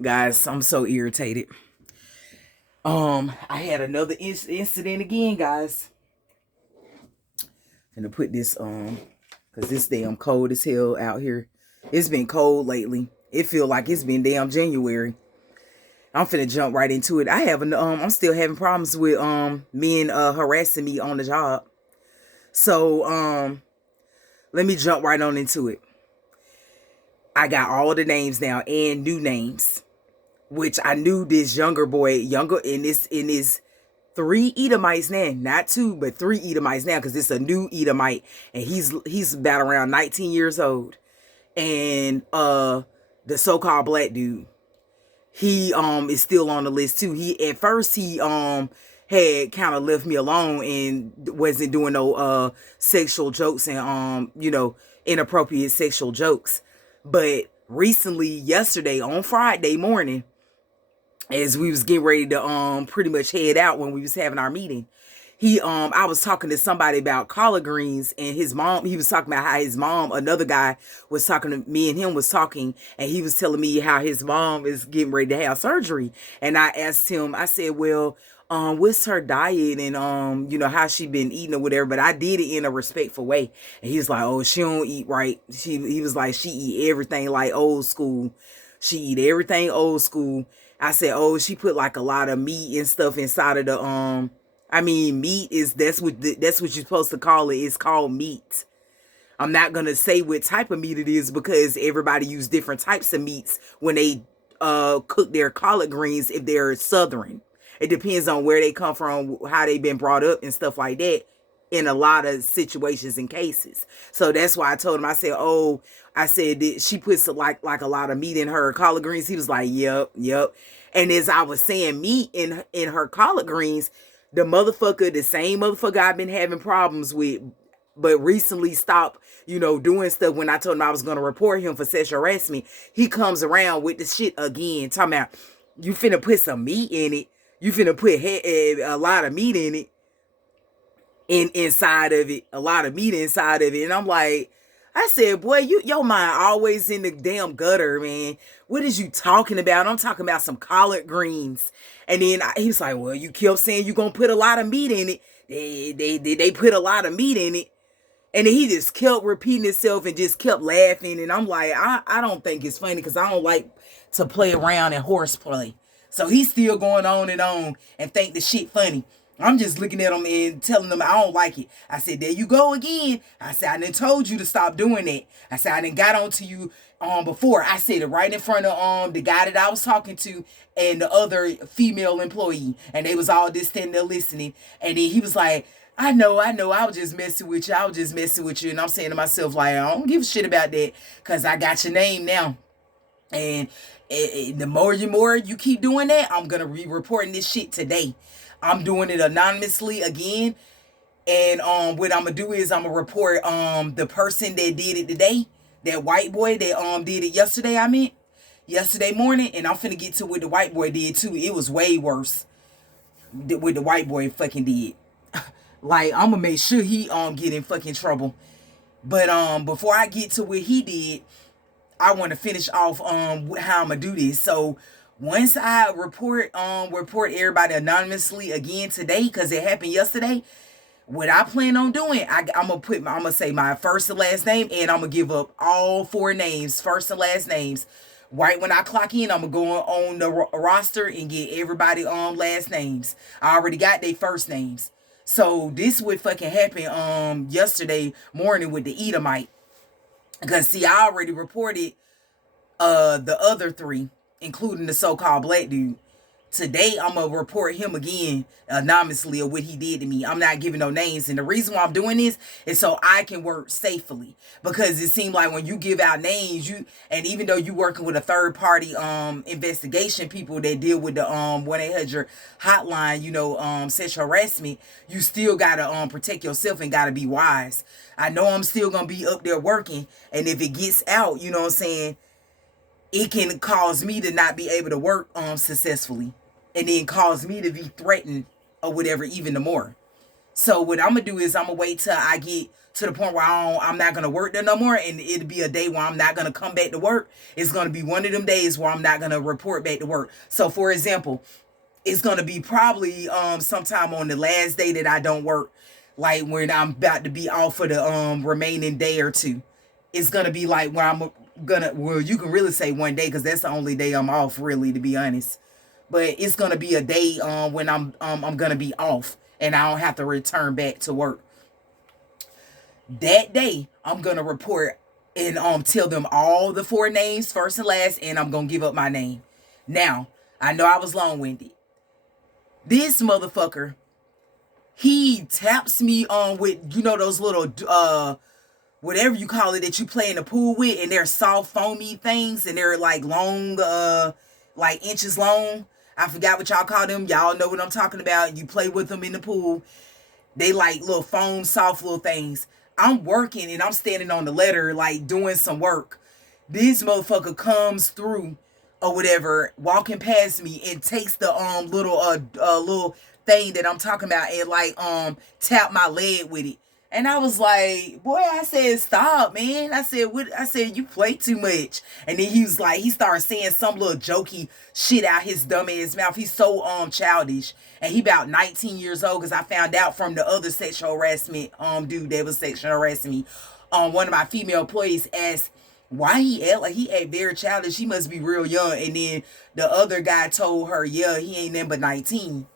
Guys, I'm so irritated. I had another incident again, guys. I'm gonna put this cause it's damn cold as hell out here. It's been cold lately. It feel like it's been damn January. I'm finna jump right into it. I'm still having problems with men harassing me on the job. So let me jump right on into it. I got all the names now and new names, which I knew this younger in this three Edomites now, not two, but three Edomites now, because it's a new Edomite, and he's about around 19 years old. And the so-called black dude, he is still on the list too. He at first he had kind of left me alone and wasn't doing no sexual jokes and inappropriate sexual jokes. But recently, yesterday on Friday morning, as we was getting ready to pretty much head out when we was having our meeting, I was talking to somebody about collard greens, and his mom, he was talking about how his mom, another guy was talking to me, and him was talking, and he was telling me how his mom is getting ready to have surgery. And I asked him, I said, well, what's her diet, and how she been eating or whatever. But I did it in a respectful way. And he's like, oh, she don't eat right. He was like, she eat everything like old school. She eat everything old school. I said, oh, she put like a lot of meat and stuff inside of the meat is that's what you're supposed to call it. It's called meat. I'm not gonna say what type of meat it is because everybody use different types of meats when they cook their collard greens if they're southern. It depends on where they come from, how they've been brought up and stuff like that in a lot of situations and cases. So that's why I told him, I said, oh, I said that she puts like a lot of meat in her collard greens. He was like, yep. And as I was saying meat in her collard greens, the same motherfucker I've been having problems with, but recently stopped, doing stuff when I told him I was going to report him for sexual harassment. He comes around with the shit again, talking about, you finna put some meat in it. You finna put a lot of meat in it. Inside of it, a lot of meat inside of it. And I'm like, I said, boy, your mind always in the damn gutter, man. What is you talking about? I'm talking about some collard greens. And then he was like, well, you kept saying you gonna put a lot of meat in it. They put a lot of meat in it. And then he just kept repeating himself and just kept laughing. And I'm like, I don't think it's funny because I don't like to play around and horseplay. So he's still going on and think the shit funny. I'm just looking at him and telling him I don't like it. I said, there you go again. I said, I done told you to stop doing that. I said, I done got on to you before. I said it right in front of the guy that I was talking to and the other female employee. And they was all just standing there listening. And then he was like, I know. I was just messing with you. And I'm saying to myself, like, I don't give a shit about that because I got your name now. And the more you keep doing that, I'm going to be reporting this shit today. I'm doing it anonymously again. And what I'm going to do is I'm going to report the person that did it today. That white boy that did it yesterday morning. And I'm finna get to what the white boy did too. It was way worse. What the white boy fucking did. Like, I'm going to make sure he get in fucking trouble. But before I get to what he did, I want to finish off how I'm gonna do this. So once I report everybody anonymously again today, because it happened yesterday, what I plan on doing, I'm gonna say my first and last name, and I'm gonna give up all four names, first and last names. Right when I clock in, I'm gonna go on the roster and get everybody last names. I already got their first names. So this would fucking happen yesterday morning with the Edomite. Because, see, I already reported the other three, including the so-called black dude. Today, I'm going to report him again anonymously of what he did to me. I'm not giving no names. And the reason why I'm doing this is so I can work safely. Because it seems like when you give out names, and even though you're working with a third-party investigation people that deal with the 1-800 hotline, sexual harassment, you still got to protect yourself and got to be wise. I know I'm still going to be up there working. And if it gets out, you know what I'm saying, it can cause me to not be able to work successfully. And then cause me to be threatened or whatever even the more. So what I'm going to do is I'm going to wait till I get to the point where I'm not going to work there no more, and it'll be a day where I'm not going to come back to work. It's going to be one of them days where I'm not going to report back to work. So, for example, it's going to be probably sometime on the last day that I don't work, like when I'm about to be off for the remaining day or two. It's going to be like where I'm gonna, well, you can really say one day because that's the only day I'm off, really, to be honest. But it's going to be a day when I'm going to be off and I don't have to return back to work. That day, I'm going to report and tell them all the 4 names, first and last, and I'm going to give up my name. Now, I know I was long-winded. This motherfucker, he taps me on with, you know, those little, whatever you call it that you play in the pool with, and they're soft, foamy things, and they're like long, like inches long. I forgot what y'all call them. Y'all know what I'm talking about. You play with them in the pool. They like little foam, soft little things. I'm working and I'm standing on the ladder, like doing some work. This motherfucker comes through or whatever, walking past me, and takes the little thing that I'm talking about and like tap my leg with it. And I was like, boy, I said, stop, man. I said, what? I said, you play too much. And then he was like, he started saying some little jokey shit out his dumb ass mouth. He's so childish. And he about 19 years old, because I found out from the other sexual harassment dude that was sexual harassing me. One of my female employees asked why he act like he act very childish. He must be real young. And then the other guy told her, yeah, he ain't nothing but 19.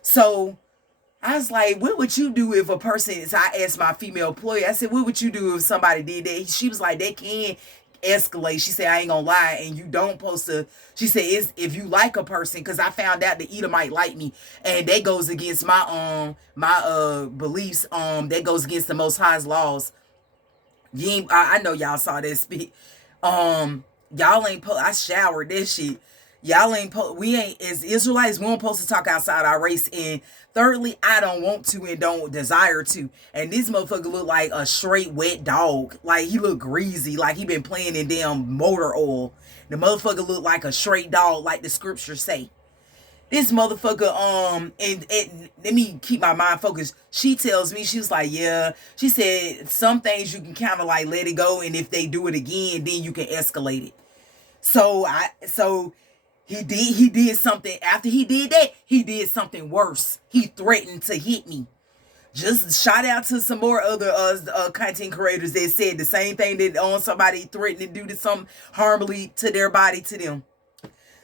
So I was like, what would you do if a person, so I asked my female employee, I said, what would you do if somebody did that? She was like, that can escalate. She said, I ain't gonna lie, and you don't supposed to, she said, it's if you like a person, because I found out the Edomite like me, and that goes against my beliefs, that goes against the Most High's laws. You ain't, I know y'all saw that speak. Y'all ain't, I showered that shit. Y'all ain't, we ain't, as Israelites, we don't supposed to talk outside our race. And thirdly, I don't want to and don't desire to. And this motherfucker look like a straight wet dog. Like, he look greasy, like he been playing in damn motor oil. The motherfucker look like a straight dog, like the scriptures say. This motherfucker, and let me keep my mind focused. She tells me, she was like, yeah, she said, some things you can kind of like let it go, and if they do it again, then you can escalate it. So he did something. After he did that, he did something worse. He threatened to hit me. Just shout out to some more other content creators that said the same thing, that somebody threatened to do something harmfully to their body, to them.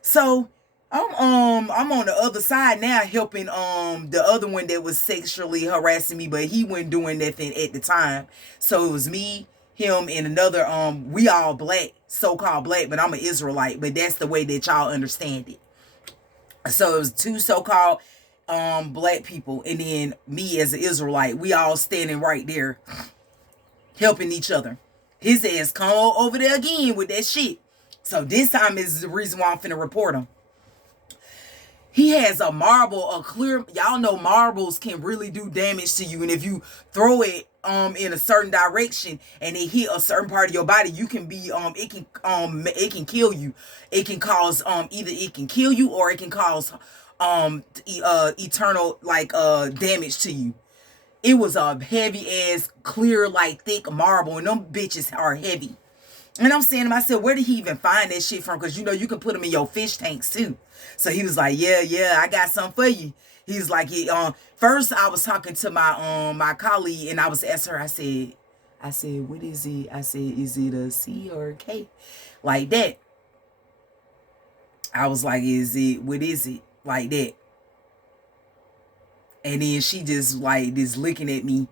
So I'm on the other side now, helping the other one that was sexually harassing me, but he wasn't doing nothing at the time. So it was me, him, and another, we all black, so-called black, but I'm an Israelite, but that's the way that y'all understand it. So it was 2 so-called black people, and then me as an Israelite. We all standing right there helping each other. His ass come over there again with that shit. So this time is the reason why I'm finna report him. He has a marble, a clear, y'all know marbles can really do damage to you. And if you throw it in a certain direction and it hit a certain part of your body, you can be it can kill you. It can cause either it can kill you or it can cause eternal damage to you. It was a heavy ass, clear, like thick marble, and them bitches are heavy. And I'm saying to myself, where did he even find that shit from? Because you know you can put them in your fish tanks too. So he was like, yeah, I got something for you. He's like, first I was talking to my colleague, and I was asking her, I said, what is it? I said, is it a C or a K? Like that. I was like, what is it? Like that. And then she just like this looking at me.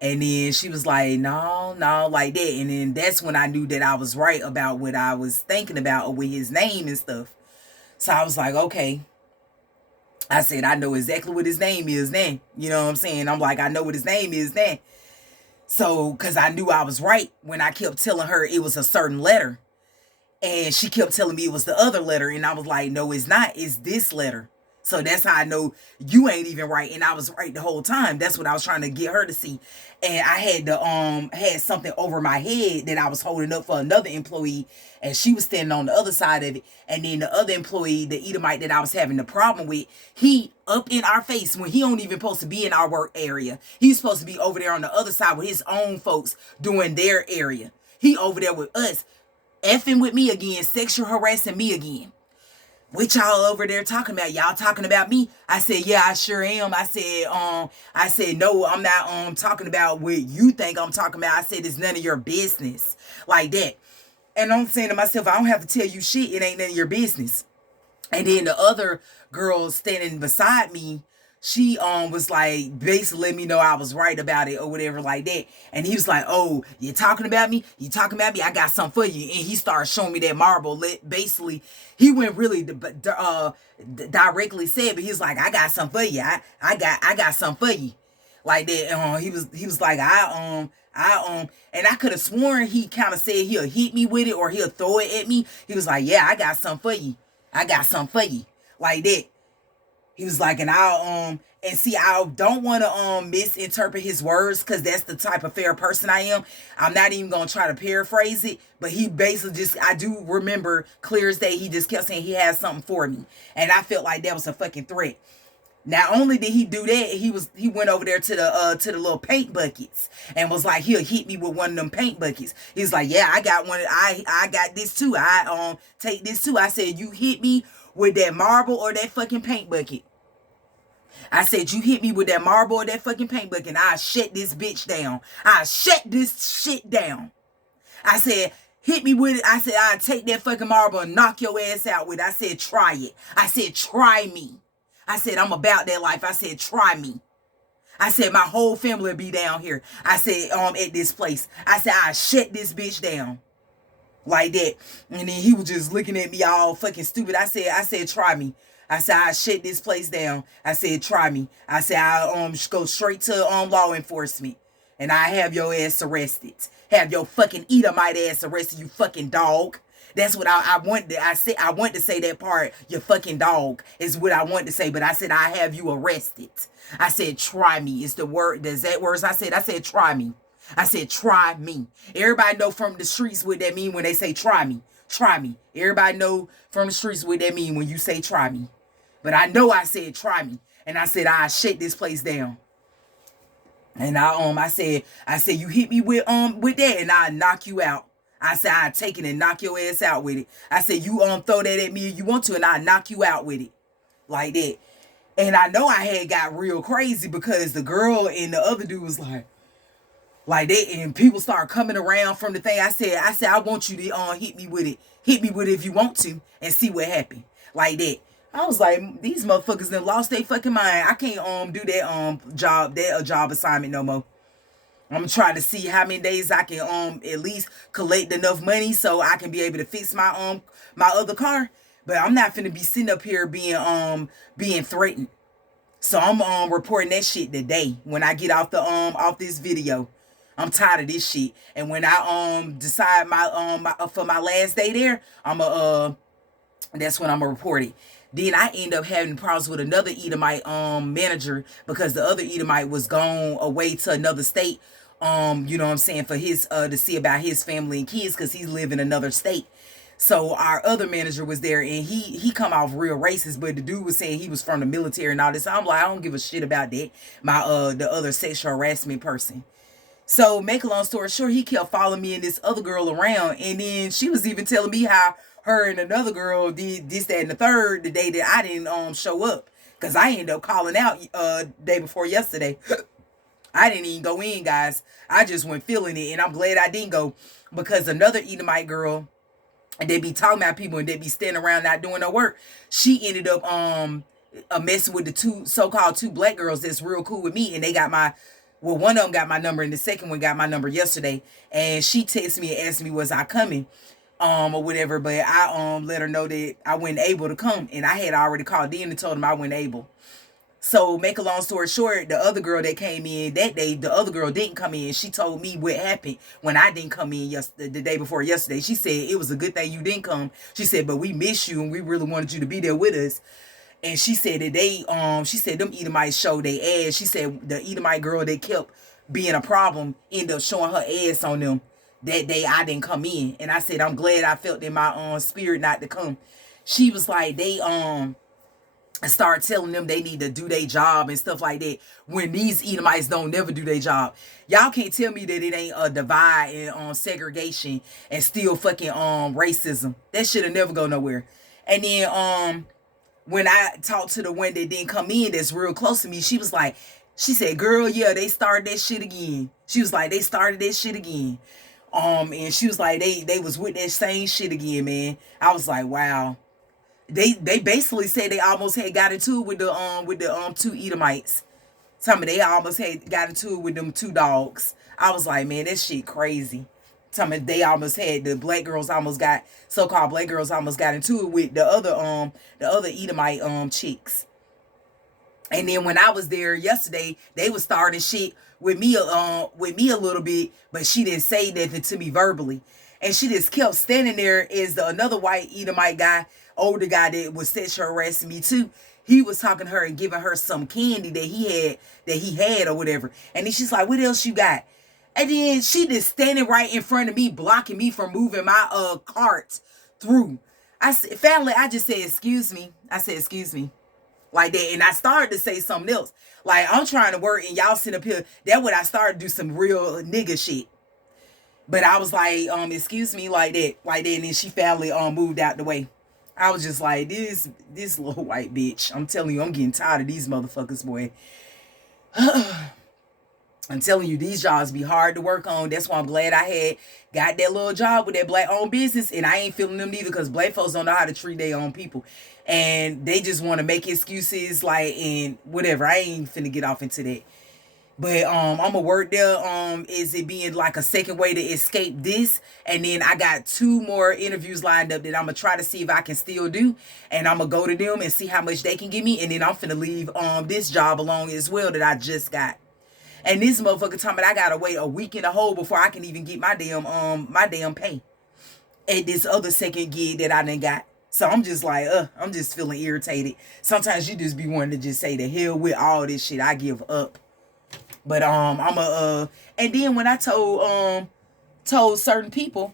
And then she was like, no, like that. And then that's when I knew that I was right about what I was thinking about with his name and stuff. So I was like, okay. I said, I know exactly what his name is then. You know what I'm saying? I'm like, I know what his name is then. So, because I knew I was right when I kept telling her it was a certain letter. And she kept telling me it was the other letter. And I was like, no, it's not. It's this letter. So that's how I know you ain't even right, and I was right the whole time. That's what I was trying to get her to see. And I had something over my head that I was holding up for another employee, and she was standing on the other side of it. And then the other employee, the Edomite that I was having the problem with, he up in our face when he don't even supposed to be in our work area. He's supposed to be over there on the other side with his own folks doing their area. He over there with us, effing with me again, sexual harassing me again. What y'all over there talking about? Y'all talking about me? I said, yeah, I sure am. I said, no, I'm not talking about what you think I'm talking about. I said, it's none of your business. Like that. And I'm saying to myself, I don't have to tell you shit. It ain't none of your business. And then the other girl standing beside me, she was like basically let me know I was right about it or whatever like that. And he was like, oh, you talking about me? You talking about me? I got something for you. And he started showing me that marble. Basically, he went really directly said, but he was like, I got something for you. I got something for you. Like that. He was like, and I could have sworn he kind of said he'll hit me with it or he'll throw it at me. He was like, yeah, I got something for you. I got something for you. Like that. He was like, and I don't want to misinterpret his words, because that's the type of fair person I am. I'm not even gonna try to paraphrase it, but he basically I do remember clear as day, he just kept saying he has something for me. And I felt like that was a fucking threat. Not only did he do that, he went over there to the little paint buckets and was like, he'll hit me with one of them paint buckets. He's like, yeah, I got one. I got this too. I take this too. I said, you hit me with that marble or that fucking paint bucket. I said, you hit me with that marble or that fucking paint bucket, and I shut this bitch down. I shut this shit down. I said, hit me with it. I said, I'll take that fucking marble and knock your ass out with it. I said, try it. I said, try me. I said, I'm about that life. I said, try me. I said, my whole family will be down here. I said, at this place. I said, I shut this bitch down. Like that. And then he was just looking at me all fucking stupid. I said, try me. I said, I shut this place down. I said, try me. I said, I'll go straight to law enforcement. And I have your ass arrested. Have your fucking Edomite ass arrested, you fucking dog. That's what I wanted. I want to say that part. You fucking dog is what I want to say. But I said, I have you arrested. I said, try me. Is the word. Does that words I said, try me. I said, try me. Everybody know from the streets what that mean when they say try me. Try me. Everybody know from the streets what that mean when you say try me. But I know I said try me. And I said, I shut this place down. And I said you hit me with that and I'll knock you out. I said, I'll take it and knock your ass out with it. I said, you throw that at me if you want to, and I'll knock you out with it. Like that. And I know I had got real crazy because the girl and the other dude was like that, and people start coming around from the thing. I said, I want you to hit me with it. Hit me with it if you want to and see what happened. Like that. I was like, these motherfuckers done lost their fucking mind. I can't do that job assignment no more. I'm gonna try to see how many days I can at least collect enough money so I can be able to fix my my other car. But I'm not finna be sitting up here being threatened. So I'm reporting that shit today when I get off this video. I'm tired of this shit. And when I decide for my last day there, that's when I'm gonna report it. Then I end up having problems with another Edomite manager because the other Edomite was gone away to another state. You know what I'm saying, for his to see about his family and kids, because he's live in another state. So our other manager was there, and he come off real racist, but the dude was saying he was from the military and all this. I'm like, I don't give a shit about that. The other sexual harassment person. So make a long story short, he kept following me and this other girl around, and then she was even telling me how her and another girl did this, that, and the third the day that I didn't show up, because I ended up calling out day before yesterday. I didn't even go in, guys. I just went feeling it, and I'm glad I didn't go, because another Edomite girl, and they be talking about people and they be standing around not doing no work. She ended up messing with the so-called two black girls that's real cool with me, and they got one of them got my number and the second one got my number yesterday, and she texted me and asked me was I coming or whatever, but I let her know that I wasn't able to come, and I had already called in and told them I wasn't able. So make a long story short, the other girl that came in that day, the other girl didn't come in. She told me what happened when I didn't come in the day before yesterday. She said it was a good thing you didn't come. She said, but we miss you and we really wanted you to be there with us. And she said that she said them Edomites showed their ass. She said the Edomite girl that kept being a problem ended up showing her ass on them that day I didn't come in. And I said, I'm glad I felt in my spirit not to come. She was like, they start telling them they need to do their job and stuff like that, when these Edomites don't never do their job. Y'all can't tell me that it ain't a divide and segregation and still fucking racism. That shit'll never go nowhere. And then when I talked to the one that didn't come in that's real close to me, she was like, she said, girl, yeah, they started that shit again. She was like, they started that shit again. And she was like, they was with that same shit again, man. I was like, wow. They basically said they almost had got into it with the two Edomites. Tell me they almost had got into it with them two dogs. I was like, man, that shit crazy. Tell me they almost had the black girls almost got so-called black girls almost got into it with the other Edomite chicks. And then when I was there yesterday, they was starting shit with me a little bit, but she didn't say nothing to me verbally. And she just kept standing there as another white Edomite guy, older guy that was sexual harassing me too. He was talking to her and giving her some candy that he had or whatever. And then she's like, what else you got? And then she just standing right in front of me, blocking me from moving my cart through. I said, family, I just said, excuse me. I said, excuse me. Like that. And I started to say something else. Like, I'm trying to work and y'all sit up here. That's when I started to do some real nigga shit. But I was like, excuse me, like that. Like that. And then she finally moved out the way. I was just like, this little white bitch. I'm telling you, I'm getting tired of these motherfuckers, boy. I'm telling you, these jobs be hard to work on. That's why I'm glad I got that little job with that black-owned business, and I ain't feeling them neither, because black folks don't know how to treat their own people. And they just want to make excuses, like, and whatever. I ain't finna get off into that. But I'm gonna work there. Is it being like a second way to escape this? And then I got 2 more interviews lined up that I'm gonna try to see if I can still do. And I'm gonna go to them and see how much they can give me. And then I'm finna leave this job alone as well that I just got. And this motherfucker talking about I gotta wait a week and a whole before I can even get my damn pay at this other second gig that I done got. So I'm just like, I'm just feeling irritated. Sometimes you just be wanting to just say the hell with all this shit. I give up. But and then when I told certain people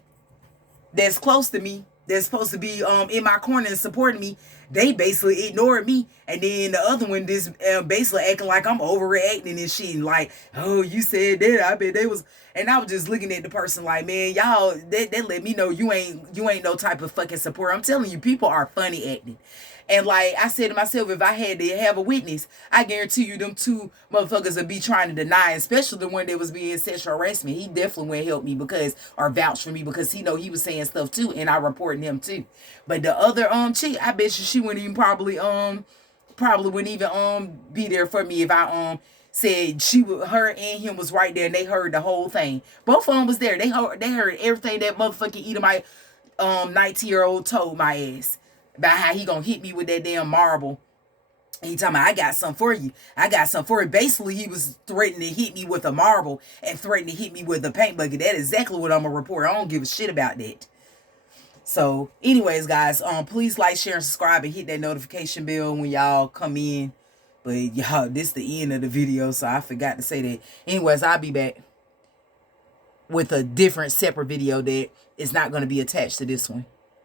that's close to me, that's supposed to be in my corner and supporting me, they basically ignored me. And then the other one just basically acting like I'm overreacting and shit, and like, oh, you said that, I bet they was. And I was just looking at the person like, man, y'all, that let me know you ain't no type of fucking support. I'm telling you, people are funny acting. And like I said to myself, if I had to have a witness, I guarantee you them 2 motherfuckers would be trying to deny, especially the one that was being sexual harassment. He definitely wouldn't help me or vouch for me, because he know he was saying stuff too, and I reporting him too. But the other chick, I bet you she wouldn't even probably wouldn't even be there for me if I said her and him was right there and they heard the whole thing. Both of them was there. They heard everything that motherfucking Edomite 19-year-old told my ass about how he gonna hit me with that damn marble. And he talking about, I got something for you. I got something for you. Basically, he was threatening to hit me with a marble and threatening to hit me with a paint bucket. That is exactly what I'm gonna report. I don't give a shit about that. So, anyways, guys, please like, share, and subscribe, and hit that notification bell when y'all come in. But y'all, this is the end of the video, so I forgot to say that. Anyways, I'll be back with a different, separate video that is not going to be attached to this one.